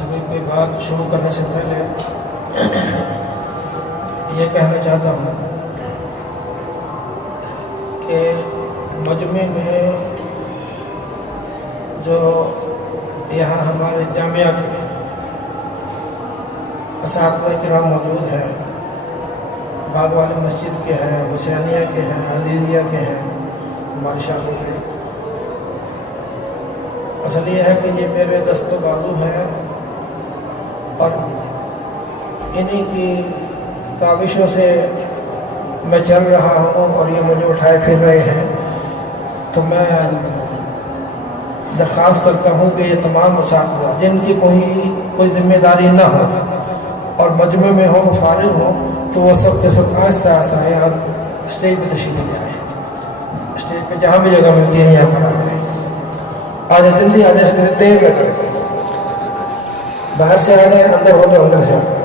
سبھی کوئی بات شروع کرنے سے پہلے یہ کہنا چاہتا ہوں کہ مجمع میں جو یہاں ہمارے جامعہ کے اساتذہ کرام موجود ہیں، باغ والی مسجد کے ہیں، حسینیہ کے ہیں، عزیزیہ کے ہیں، ہماری شاخوں کے، اصل یہ ہے کہ یہ میرے دست و بازو ہیں اور انہی کی کاوشوں سے میں چل رہا ہوں اور یہ مجھے اٹھائے پھر رہے ہیں۔ تو میں درخواست کرتا ہوں کہ یہ تمام اساتذہ جن کی کوئی ذمہ داری نہ ہو اور مجمع میں ہوں، فارغ ہوں، تو وہ سب کے سب آہستہ آہستہ یہاں اسٹیج پہ تشریف لے آئیں، اسٹیج پہ جہاں بھی جگہ ملتی ہے یہاں پر آ جائیں۔ آج جلدی آنے سے دیر نہ کریں، باہر سے آنے، اندر ہو تو اندر سے آنے۔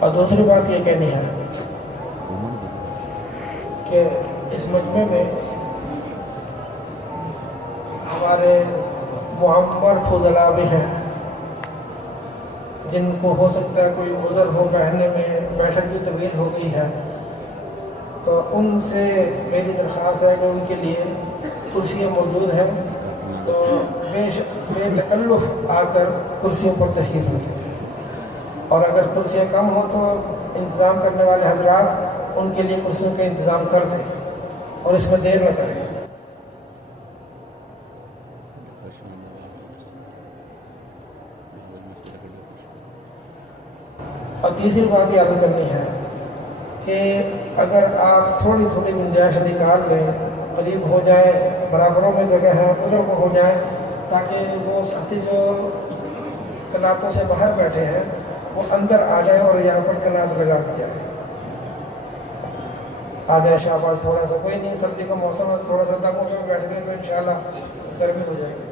اور دوسری بات یہ کہنی ہے کہ اس مجمع میں ہمارے معمر فضلاء بھی ہیں جن کو ہو سکتا ہے کوئی عذر ہو، بیٹھنے میں بیٹھک بھی طویل ہو گئی ہے، تو ان سے میری درخواست ہے کہ ان کے لیے کرسیاں موجود ہیں، تو بے تکلف آ کر کرسیوں پر تشریف رکھیں، اور اگر کرسیاں کم ہوں تو انتظام کرنے والے حضرات ان کے لیے کرسیوں کا انتظام کر دیں اور اس میں دیر نہ کریں۔ اور تیسری بات یاد کرنی ہے کہ اگر آپ تھوڑی تھوڑی گنجائش نکال لیں، قریب ہو جائیں، برابروں میں جگہ ہے ادھر کو ہو جائیں، تاکہ وہ ساتھی جو کناتوں سے باہر بیٹھے ہیں وہ اندر آ جائیں اور یہاں پر کنات لگا دی جائے۔ آ جائے شاباش، تھوڑا سا کوئی نہیں، سردی کا موسم ہے، تھوڑا سا دکوں میں بیٹھ گئے تو انشاءاللہ گرمی ہو جائے گی۔